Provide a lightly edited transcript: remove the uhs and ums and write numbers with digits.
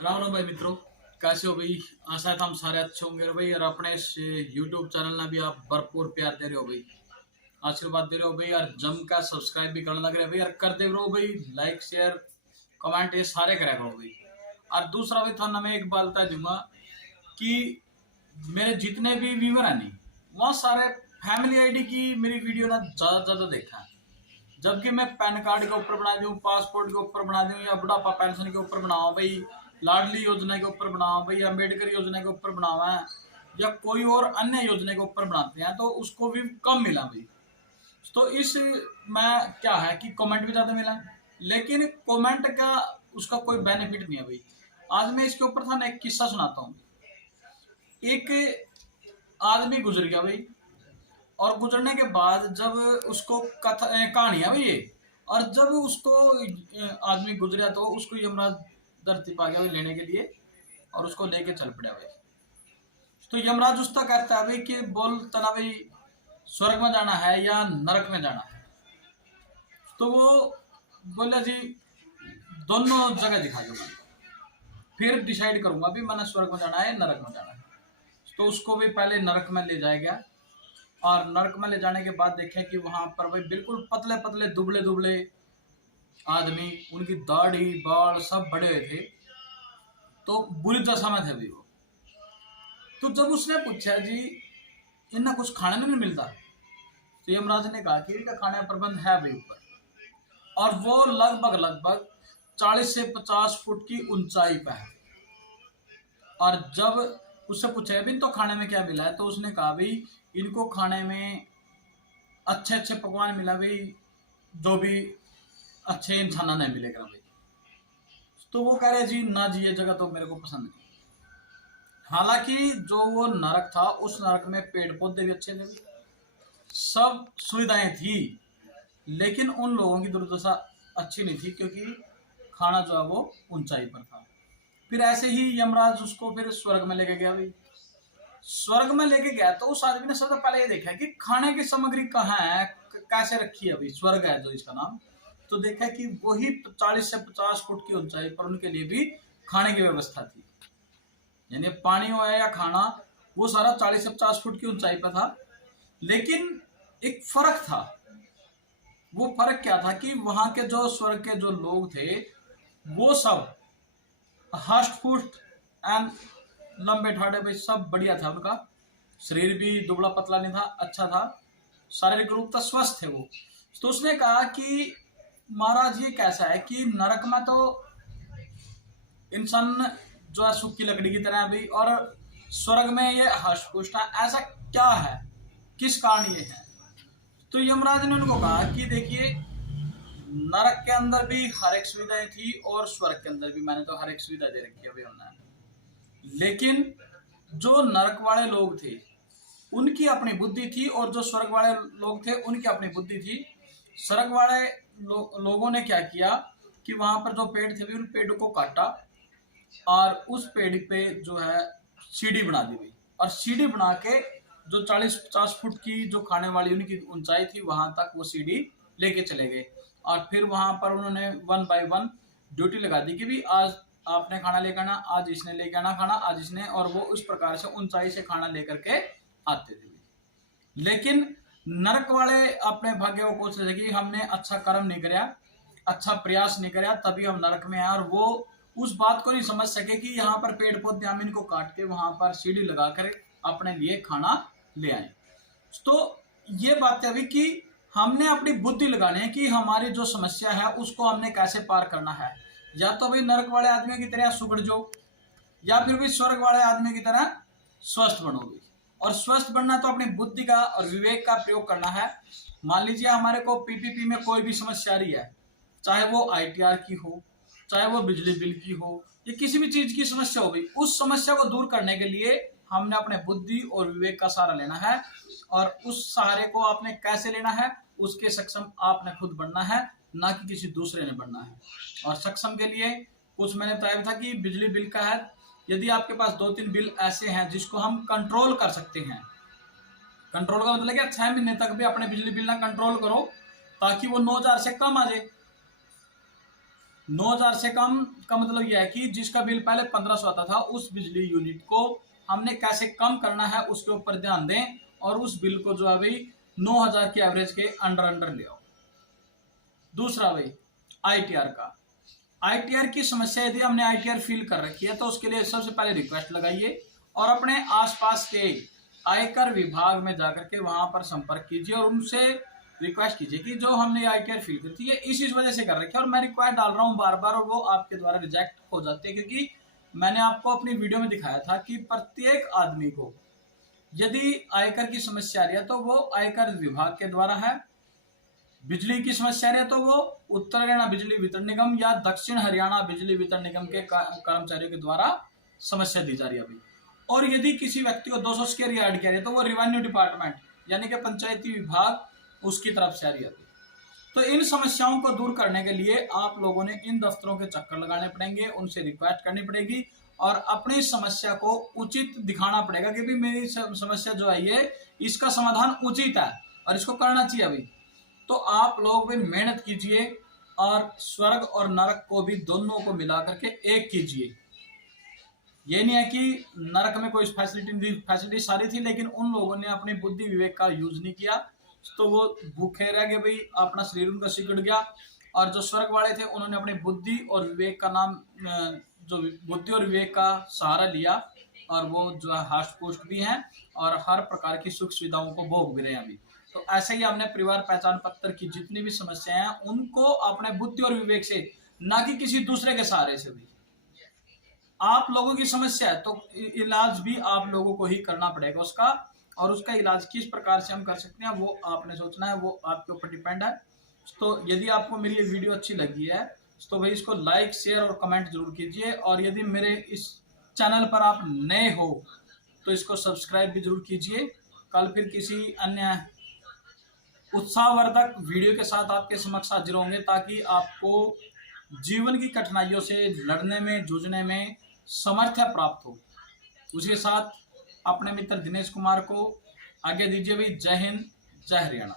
राम राम भाई मित्रों, कैसे हो भाई। आशा है हम सारे अच्छे होंगे भाई। और अपने इस यूट्यूब चैनल में भी आप भरपूर प्यार दे रहे हो भाई, आशीर्वाद दे रहे हो भाई। और जम का सब्सक्राइब भी करने लग रहे हो भाई। और कर दे रहो भाई, लाइक शेयर कमेंट ये सारे करा करो भाई। और दूसरा भाई थाना में एक बात बता दूंगा कि मेरे जितने भी व्यूवर है नहीं, वहाँ सारे फैमिली आईडी की मेरी वीडियो ना ज्यादा ज्यादा देखा है। जबकि मैं पैन कार्ड के ऊपर बना दूं, पासपोर्ट के ऊपर बना दूं, या बुढ़ापा पेंशन के ऊपर बनावा भाई, लाडली योजना के ऊपर बनावा भाई, अम्बेडकर योजना के ऊपर बनावा है, या कोई और अन्य योजना के ऊपर बनाते हैं, तो उसको भी कम मिला भाई। तो इस में क्या है कि कमेंट भी ज्यादा मिला, लेकिन कमेंट का उसका कोई बेनिफिट नहीं है भाई। आज मैं इसके ऊपर था ना एक किस्सा सुनाता हूँ। एक आदमी गुजर गया भाई, और गुजरने के बाद जब उसको कथा कहानी है भाई ये, और जब उसको आदमी गुजरा तो उसको यमराज धरती पा गया भाई लेने के लिए, और उसको लेके चल पड़ा भाई। तो यमराज उसका कहता है भाई कि बोल तना भाई, स्वर्ग में जाना है या नरक में जाना है। तो वो बोला जी दोनों जगह दिखा दो, फिर डिसाइड करूंगा भी मैंने स्वर्ग में जाना है नरक में जाना है। तो उसको भी पहले नरक में ले जाया गया, और नरक में ले जाने के बाद देखें कि वहां पर भाई बिल्कुल पतले पतले दुबले दुबले आदमी, उनकी दाढ़ी बाल सब बड़े हुए थे, तो बुरी दशा में थे भाई वो। तो जब उसने पूछा जी इन्हें कुछ खाने में नहीं मिलता, तो यमराज ने कहा कि इनका खाने का प्रबंध है भाई ऊपर, और वो लगभग लगभग 40 से 50 फुट की ऊंचाई पर है। और जब उससे पूछा भी तो खाने में क्या मिला है, तो उसने कहा भाई इनको खाने में अच्छे अच्छे पकवान मिला भाई, जो भी अच्छे इंसाना नहीं मिलेगा भाई। तो वो कह रहे जी ना जी ये जगह तो मेरे को पसंद नहीं। हालांकि जो वो नरक था, उस नरक में पेड़ पौधे भी अच्छे थे, सब सुविधाएं थी, लेकिन उन लोगों की दुर्दशा अच्छी नहीं थी, क्योंकि खाना जो है वो ऊंचाई पर था। फिर ऐसे ही यमराज उसको फिर स्वर्ग में लेके गया भाई। स्वर्ग में लेके गया तो उस आदमी ने सबसे पहले ये देखा कि खाने की सामग्री कहाँ है, कैसे रखी है भाई, स्वर्ग है जो इसका नाम। तो देखा कि वही 40 से 50 फुट की ऊंचाई पर उनके लिए भी खाने की व्यवस्था थी, यानी पानी हो या खाना, वो सारा 40 से 50 फुट की ऊंचाई पर था। लेकिन एक फर्क था। वो फर्क क्या था कि वहां के जो स्वर्ग के जो लोग थे, वो सब हष्ट पुष्ट एंड लंबे ठाड़े भाई, सब बढ़िया था। उनका शरीर भी दुबला पतला नहीं था, अच्छा था, शारीरिक रूप से स्वस्थ थे वो। तो उसने कहा कि महाराज ये कैसा है कि नरक में तो इंसान जो है सूखी लकड़ी की तरह है भाई, और स्वर्ग में ये हष्ट पुष्ट है, ऐसा क्या है, किस कारण ये है। तो यमराज ने उनको कहा कि देखिए नरक के अंदर भी हर एक सुविधाएं थी, और स्वर्ग के अंदर भी मैंने तो हर एक सुविधा दे रखी है भाई हमने। लेकिन जो नरक वाले लोग थे उनकी अपनी बुद्धि थी, और जो स्वर्ग वाले लोग थे उनकी अपनी बुद्धि थी। स्वर्ग वाले लोगों ने क्या किया कि वहां पर जो पेड़ थे उन पेड़ को काटा, और उस पेड़ पे जो है सीढ़ी बना दी गई, और सीढ़ी बना के जो 40-50 फुट की जो खाने वाली उनकी ऊंचाई थी वहां तक वो सीढ़ी लेके चले गए। और फिर वहां पर उन्होंने 1 बाय 1 ड्यूटी लगा दी कि भी आज आपने खाना लेकर आना, आज इसने लेकर आना खाना, आज इसने, और वो उस प्रकार से ऊंचाई से खाना लेकर के आते थे। लेकिन नरक वाले अपने भाग्य को कोशिश है कि हमने अच्छा कर्म नहीं कराया, अच्छा प्रयास नहीं कराया, तभी हम नरक में आए। और वो उस बात को नहीं समझ सके कि यहाँ पर पेड़ पौधे हम इनको काट के वहां पर सीढ़ी लगाकर अपने लिए खाना ले आए। तो ये बात है कि हमने अपनी बुद्धि लगानी है कि हमारी जो समस्या है उसको हमने कैसे पार करना है। या तो भाई नरक वाले आदमी की तरह सुगड़ जाओ, या फिर भी स्वर्ग वाले आदमी की तरह स्वस्थ बनोगे। और स्वस्थ बनना तो अपनी बुद्धि का और विवेक का प्रयोग करना है। मान लीजिए हमारे को पीपीपी में कोई भी समस्या आ रही है, चाहे वो आईटीआर की हो, चाहे वो बिजली बिल की हो, या किसी भी चीज की समस्या हो गई, उस समस्या को दूर करने के लिए हमने अपने बुद्धि और विवेक का सहारा लेना है। और उस सहारे को आपने कैसे लेना है, उसके सक्षम आपने खुद बनना है, ना कि किसी दूसरे ने बनना है। और सक्षम के लिए कुछ मैंने बताया था कि बिजली बिल का है, यदि आपके पास 2-3 बिल ऐसे हैं जिसको हम कंट्रोल कर सकते हैं। कंट्रोल का मतलब क्या, 6 महीने तक भी अपने बिजली बिल ना कंट्रोल करो, ताकि वो 9,000 से कम आ जाए। 9,000 से कम का मतलब यह है कि जिसका बिल पहले 1500 आता था, उस बिजली यूनिट को हमने कैसे कम करना है उसके ऊपर ध्यान दें और उस बिल को जो है भाई 9,000 के एवरेज के अंडर ले आओ। दूसरा भाई आईटीआर का, आईटीआर की समस्या यदि हमने आईटीआर फिल कर रखी है तो उसके लिए सबसे पहले रिक्वेस्ट लगाइए और अपने आसपास के आयकर विभाग में जाकर के वहां पर संपर्क कीजिए और उनसे रिक्वेस्ट कीजिए कि जो हमने आईटीआर फिल करती है इस वजह से कर रखी है और मैं रिक्वेस्ट डाल रहा हूं बार बार और वो आपके द्वारा रिजेक्ट हो जाते हैं, क्योंकि मैंने आपको अपनी वीडियो में दिखाया था कि प्रत्येक आदमी को यदि आयकर की समस्या आ रही है तो वो आयकर विभाग के द्वारा है, बिजली की समस्या है तो वो उत्तर हरियाणा बिजली वितरण निगम या दक्षिण हरियाणा बिजली वितरण निगम के कर्मचारियों के द्वारा समस्या दी जा रही है अभी। और यदि किसी व्यक्ति को 200 स्क्वायर यार्ड की आ रही है तो वो रेवेन्यू डिपार्टमेंट यानी कि पंचायती विभाग उसकी तरफ से आ रही है। तो इन समस्याओं को दूर करने के लिए आप लोगों ने इन दफ्तरों के चक्कर लगाने पड़ेंगे, उनसे रिक्वेस्ट करनी पड़ेगी और अपनी समस्या को उचित दिखाना पड़ेगा कि भी मेरी समस्या जो है ये इसका समाधान उचित है और इसको करना चाहिए अभी। तो आप लोग भी मेहनत कीजिए और स्वर्ग और नरक को भी दोनों को मिला करके एक कीजिए। ये नहीं है कि नरक में कोई फैसिलिटी सारी थी लेकिन उन लोगों ने अपनी बुद्धि विवेक का यूज नहीं किया तो वो भूखे रह गए भाई, अपना शरीर उनका सिकुड़ गया। और जो स्वर्ग वाले थे उन्होंने अपनी बुद्धि और विवेक का नाम जो बुद्धि और विवेक का सहारा लिया और वो जो है हष्ट पुष्ट भी हैं और हर प्रकार की सुख सुविधाओं को भोग भी रहे हैं अभी। तो ऐसे ही हमने परिवार पहचान पत्र की जितनी भी समस्याएं हैं उनको अपने बुद्धि और विवेक से, ना कि किसी दूसरे के सहारे से भी। आप लोगों की समस्या है तो इलाज भी आप लोगों को ही करना पड़ेगा उसका, और उसका इलाज किस प्रकार से हम कर सकते हैं वो आपने सोचना है, वो आपके ऊपर डिपेंड है। तो यदि आपको मेरी ये वीडियो अच्छी लगी है तो भाई इसको लाइक शेयर और कमेंट जरूर कीजिए और यदि मेरे इस चैनल पर आप नए हो तो इसको सब्सक्राइब भी जरूर कीजिए। कल फिर किसी अन्य उत्साहवर्धक वीडियो के साथ आपके समक्ष हाजिर होंगे ताकि आपको जीवन की कठिनाइयों से लड़ने में जूझने में सामर्थ्य प्राप्त हो। उसके साथ अपने मित्र दिनेश कुमार को आगे दीजिए भाई। जय हिंद, जय हरियाणा।